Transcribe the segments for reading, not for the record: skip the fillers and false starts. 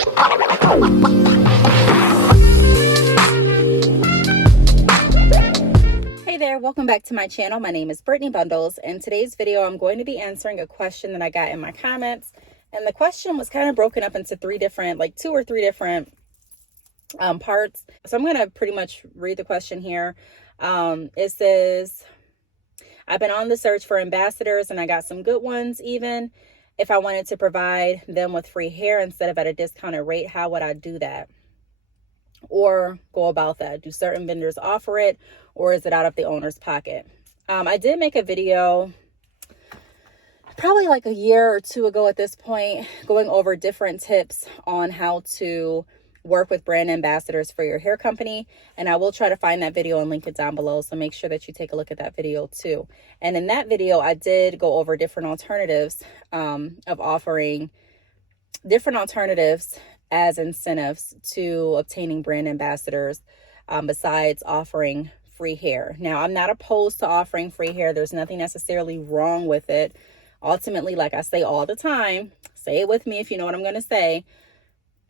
Hey there, welcome back to my channel. My name is Brittney Bundles. In today's video, I'm going to be answering a question that I got in my comments. And the question was kind of broken up into two or three different parts. So I'm going to pretty much read the question here. It says, I've been on the search for ambassadors and I got some good ones even. If I wanted to provide them with free hair instead of at a discounted rate, how would I do that? Or go about that? Do certain vendors offer it, or is it out of the owner's pocket? I did make a video probably like a year or two ago at this point, going over different tips on how to work with brand ambassadors for your hair company. And I will try to find that video and link it down below. So make sure that you take a look at that video too. And in that video, I did go over different alternatives of offering different alternatives as incentives to obtaining brand ambassadors besides offering free hair. Now, I'm not opposed to offering free hair. There's nothing necessarily wrong with it. Ultimately, like I say all the time, say it with me if you know what I'm going to say.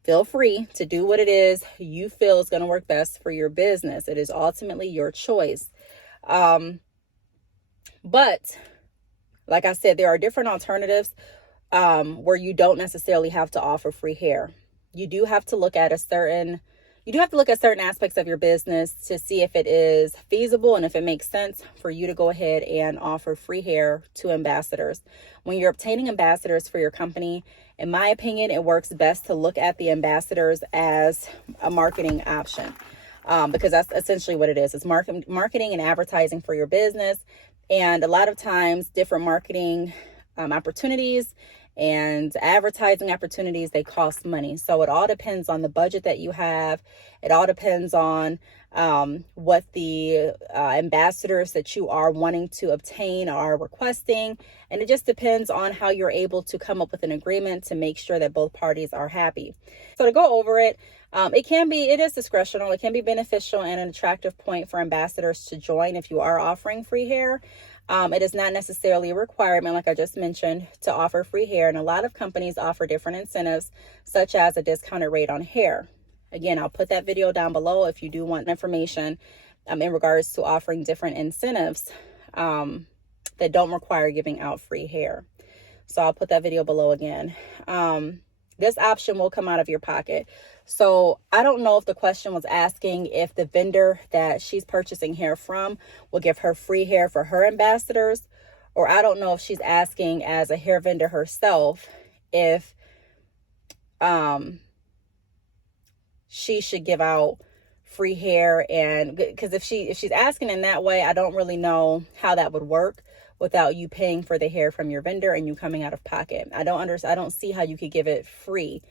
Feel free to do what it is you feel is going to work best for your business. It is ultimately your choice. But like I said, there are different alternatives where you don't necessarily have to offer free hair. You do have to look at certain aspects of your business to see if it is feasible and if it makes sense for you to go ahead and offer free hair to ambassadors. When you're obtaining ambassadors for your company, in my opinion, it works best to look at the ambassadors as a marketing option because that's essentially what it is. It's marketing and advertising for your business. And a lot of times different marketing opportunities and advertising opportunities, they cost money. So it all depends on the budget that you have. It all depends on what the ambassadors that you are wanting to obtain are requesting. And it just depends on how you're able to come up with an agreement to make sure that both parties are happy. So to go over it, it is discretional. It can be beneficial and an attractive point for ambassadors to join if you are offering free hair. It is not necessarily a requirement, like I just mentioned, to offer free hair. And a lot of companies offer different incentives, such as a discounted rate on hair. Again, I'll put that video down below if you do want information in regards to offering different incentives that don't require giving out free hair. So I'll put that video below again. This option will come out of your pocket. So I don't know if the question was asking if the vendor that she's purchasing hair from will give her free hair for her ambassadors, or I don't know if she's asking as a hair vendor herself if she should give out free hair. And because if she's asking in that way, I don't really know how that would work without you paying for the hair from your vendor and you coming out of pocket. I don't see how you could give it free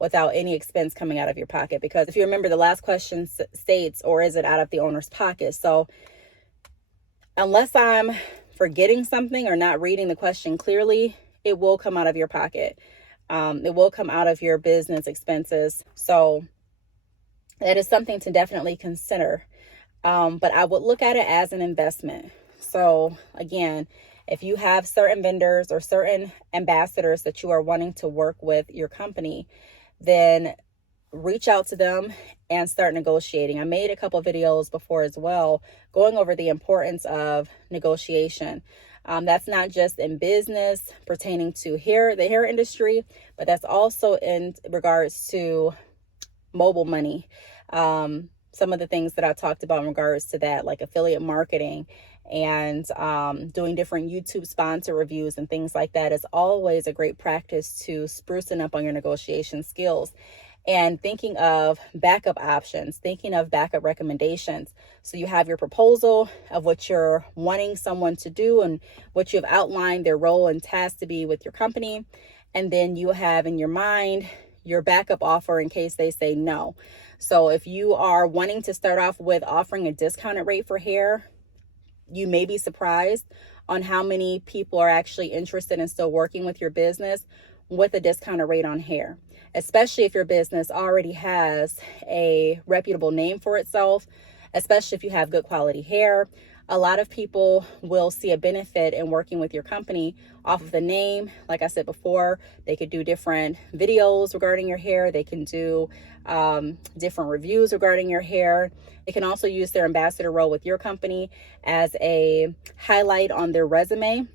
without any expense coming out of your pocket. Because if you remember, the last question states, or is it out of the owner's pocket? So unless I'm forgetting something or not reading the question clearly, it will come out of your pocket. It will come out of your business expenses. So that is something to definitely consider. But I would look at it as an investment. So again, if you have certain vendors or certain ambassadors that you are wanting to work with your company, then reach out to them and start negotiating. I made a couple of videos before as well, going over the importance of negotiation. That's not just in business pertaining to the hair industry, but that's also in regards to mobile money. Some of the things that I talked about in regards to that, like affiliate marketing and doing different YouTube sponsor reviews and things like that, is always a great practice to sprucing up on your negotiation skills. And thinking of backup options, thinking of backup recommendations. So you have your proposal of what you're wanting someone to do and what you've outlined their role and task to be with your company. And then you have in your mind your backup offer in case they say no. So if you are wanting to start off with offering a discounted rate for hair, you may be surprised on how many people are actually interested in still working with your business with a discounted rate on hair, especially if your business already has a reputable name for itself, especially if you have good quality hair. A lot of people will see a benefit in working with your company off of the name. Like I said before, they could do different videos regarding your hair. They can do different reviews regarding your hair. They can also use their ambassador role with your company as a highlight on their resume.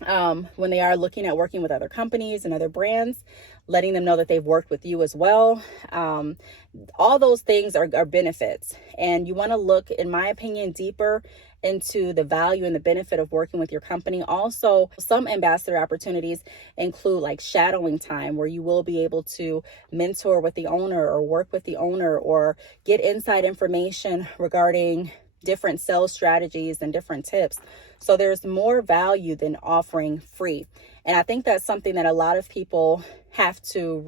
When they are looking at working with other companies and other brands, letting them know that they've worked with you as well. All those things are benefits. And you want to look, in my opinion, deeper into the value and the benefit of working with your company. Also, some ambassador opportunities include like shadowing time, where you will be able to mentor with the owner or work with the owner or get inside information regarding different sales strategies and different tips. So there's more value than offering free. And I think that's something that a lot of people have to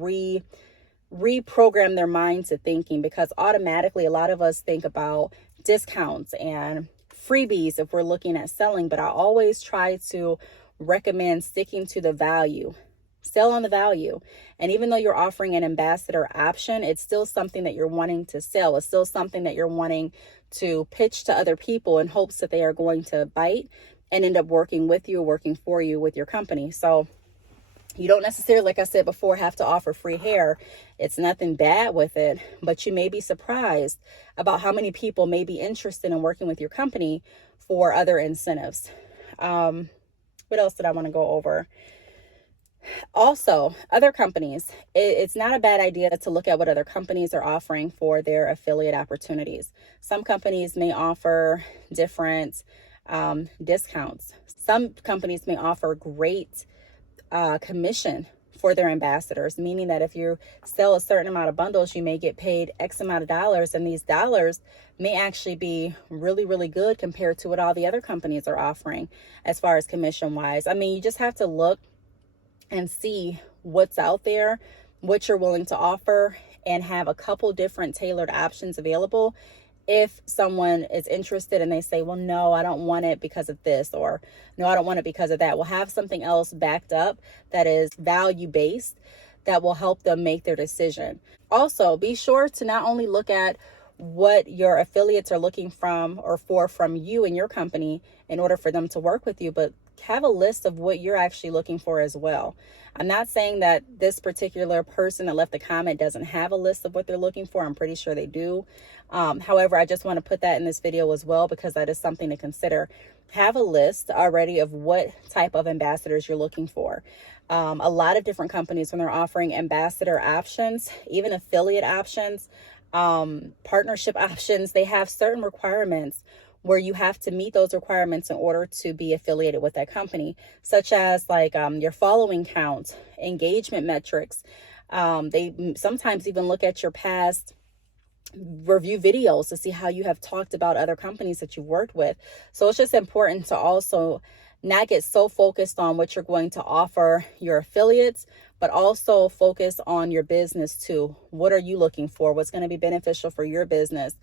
reprogram their mind to thinking, because automatically a lot of us think about discounts and freebies if we're looking at selling. But I always try to recommend sticking to the value. Sell on the value. And even though you're offering an ambassador option, it's still something that you're wanting to sell. It's still something that you're wanting to pitch to other people in hopes that they are going to bite and end up working with you, working for you with your company. So you don't necessarily, like I said before, have to offer free hair. It's nothing bad with it, but you may be surprised about how many people may be interested in working with your company for other incentives. What else did I want to go over? Also, other companies, it's not a bad idea to look at what other companies are offering for their affiliate opportunities. Some companies may offer different discounts. Some companies may offer great commission for their ambassadors, meaning that if you sell a certain amount of bundles, you may get paid X amount of dollars, and these dollars may actually be really, really good compared to what all the other companies are offering as far as commission wise. I mean, you just have to look and see what's out there, what you're willing to offer, and have a couple different tailored options available. If someone is interested and they say, well, no, I don't want it because of this, or no, I don't want it because of that, we'll have something else backed up that is value-based that will help them make their decision. Also, be sure to not only look at what your affiliates are looking from you and your company in order for them to work with you, but have a list of what you're actually looking for as well. I'm not saying that this particular person that left the comment doesn't have a list of what they're looking for. I'm pretty sure they do. However, I just want to put that in this video as well, because that is something to consider. Have a list already of what type of ambassadors you're looking for. A lot of different companies, when they're offering ambassador options, even affiliate options, partnership options, they have certain requirements where you have to meet those requirements in order to be affiliated with that company, such as like your following count, engagement metrics. They sometimes even look at your past review videos to see how you have talked about other companies that you've worked with. So it's just important to also not get so focused on what you're going to offer your affiliates, but also focus on your business too. What are you looking for? What's going to be beneficial for your business?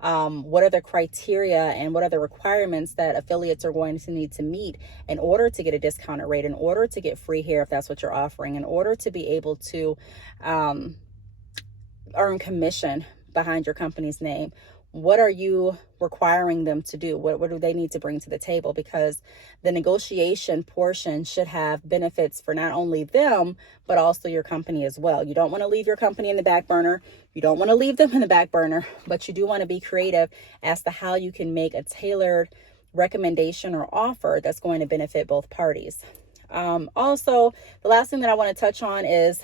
What are the criteria and what are the requirements that affiliates are going to need to meet in order to get a discounted rate, in order to get free hair if that's what you're offering, in order to be able to earn commission behind your company's name? What are you requiring them to do? What do they need to bring to the table? Because the negotiation portion should have benefits for not only them, but also your company as well. You don't want to leave your company in the back burner. You don't want to leave them in the back burner, but you do want to be creative as to how you can make a tailored recommendation or offer that's going to benefit both parties. Also, the last thing that I want to touch on is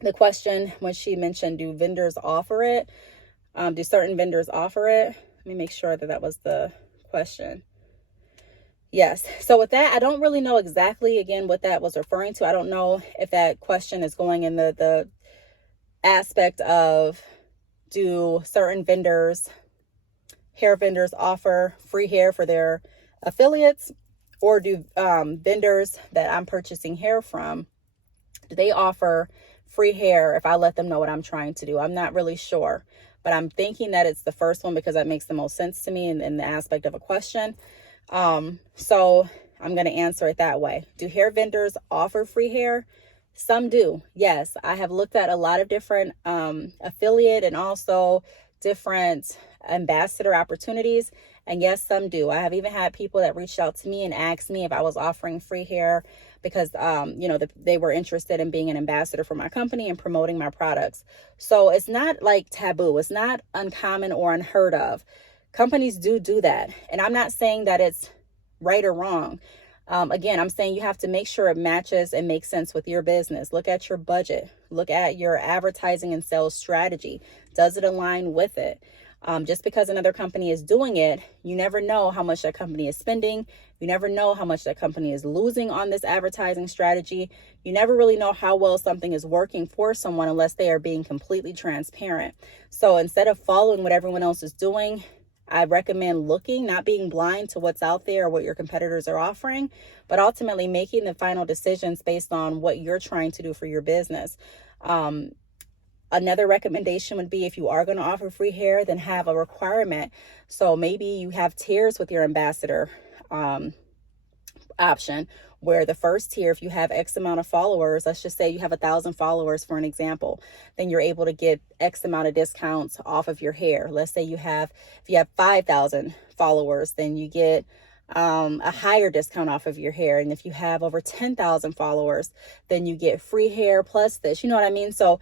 the question when she mentioned, do vendors offer it? Do certain vendors offer it? Let me make sure that was the question. Yes. So with that, I don't really know exactly, again, what that was referring to. I don't know if that question is going in the aspect of, do certain vendors, hair vendors, offer free hair for their affiliates, or do vendors that I'm purchasing hair from, do they offer free hair if I let them know what I'm trying to do? I'm not really sure, but I'm thinking that it's the first one because that makes the most sense to me in the aspect of a question. So I'm going to answer it that way. Do hair vendors offer free hair? Some do. Yes, I have looked at a lot of different affiliate and also different ambassador opportunities, And yes, some do. I have even had people that reached out to me and asked me if I was offering free hair because, they were interested in being an ambassador for my company and promoting my products. So it's not like taboo. It's not uncommon or unheard of. Companies do that. And I'm not saying that it's right or wrong. Again, I'm saying you have to make sure it matches and makes sense with your business. Look at your budget. Look at your advertising and sales strategy. Does it align with it? Just because another company is doing it, you never know how much that company is spending. You never know how much that company is losing on this advertising strategy. You never really know how well something is working for someone unless they are being completely transparent. So instead of following what everyone else is doing, I recommend looking, not being blind to what's out there or what your competitors are offering, but ultimately making the final decisions based on what you're trying to do for your business. Another recommendation would be if you are going to offer free hair, then have a requirement. So maybe you have tiers with your ambassador option, where the first tier, if you have X amount of followers, let's just say you have 1,000 followers for an example, then you're able to get X amount of discounts off of your hair. Let's say if you have 5,000 followers, then you get a higher discount off of your hair. And if you have over 10,000 followers, then you get free hair plus this, you know what I mean? So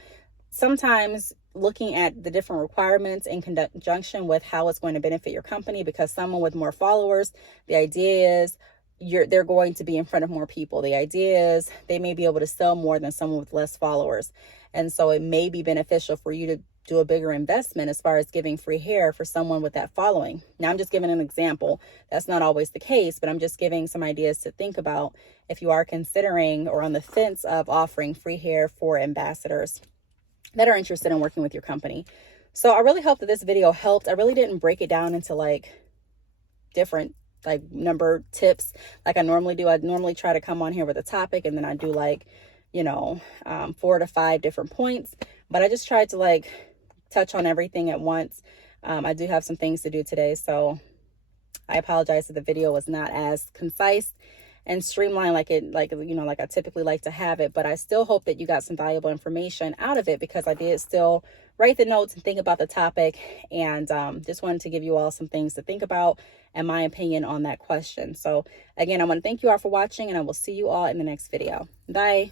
sometimes looking at the different requirements in conjunction with how it's going to benefit your company, because someone with more followers, the idea is they're going to be in front of more people. The idea is they may be able to sell more than someone with less followers. And so it may be beneficial for you to do a bigger investment as far as giving free hair for someone with that following. Now, I'm just giving an example. That's not always the case, but I'm just giving some ideas to think about if you are considering or on the fence of offering free hair for ambassadors that are interested in working with your company. So I really hope that this video helped. I really didn't break it down into different number tips like I normally do. I normally try to come on here with a topic and then I do 4 to 5 different points, but I just tried to touch on everything at once. I do have some things to do today, so I apologize if the video was not as concise and streamlined like I typically like to have it, but I still hope that you got some valuable information out of it, because I did still write the notes and think about the topic, and just wanted to give you all some things to think about and my opinion on that question. So again, I want to thank you all for watching, and I will see you all in the next video. Bye.